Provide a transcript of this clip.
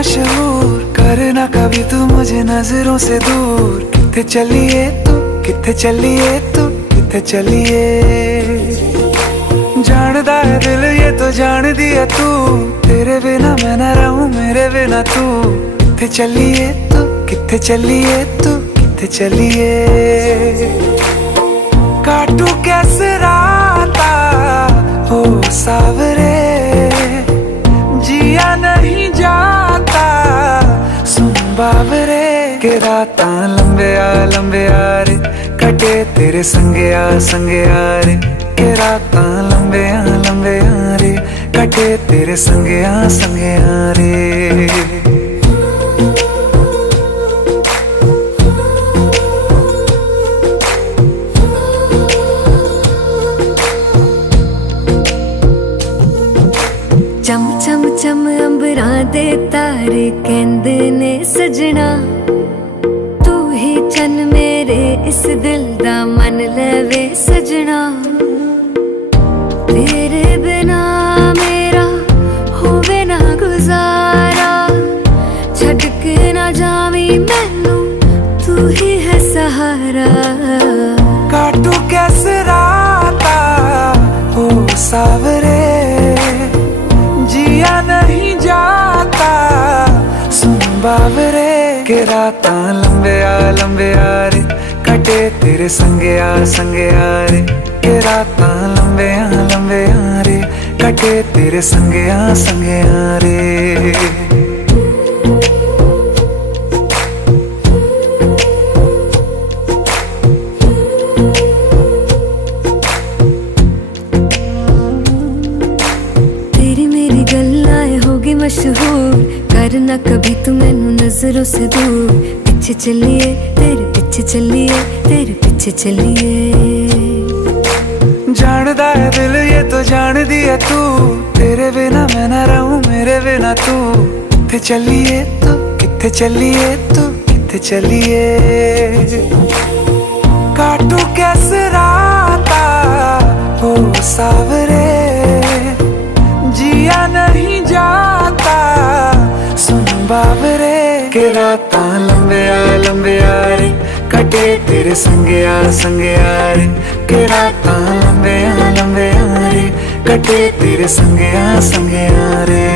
मशहूर, करना कभी तू मुझे नजरों से दूर। किथे चलिए तू, किथे चलिए तू, किथे चलिए। जानदा है दिल ये तो जान दिया तू, तेरे बिना मैं न रहूं मेरे बिना तू। किथे चलिए तू, किथे चलिए तू, किथे चलिए। काटू कैसे राता हो सावरे, जिया नहीं जाता सुन बाबरे। के राता लंबे आ रे, कटे तेरे संगे आ रे। के राता लंबे आ रे, कटे तेरे संगे आ रे। चम चम चम अंबरां दे तारे कहंदे ने सजना, तू ही चन मेरे इस दिल दा मन लवे सजना। तेरे बिना मेरा होवे ना गुजारा, छड़ के ना जावी मैनू तू ही है सहारा। काटू कैसे राता हो सावरे, जिया नहीं जाता सुन बाबरे। के राता लंबे आ रे, कटे तेरे संगे आ रे। के राता लंबे आ रे, कटे तेरे संगे आ रे। होगी मशहूर, करना कभी तू मैनू नजरों से दूर। पीछे चलिए तेरे पीछे चलिए, तेरे पीछे चलिए। जानदा है दिल ये तो जान दिया तू, तेरे बिना मैं न रहूं मेरे बिना तू। किथे चलिए तू, किथे चलिए तू, किथे चलिए। काटू कैसे राता हो सावरे, जिया नहीं जाता सुन बाबरे। के राता लंबे आ रे, कटे तेरे संगे आ रे। के राता लंबे आ रे, कटे तेरे संगे आ रे।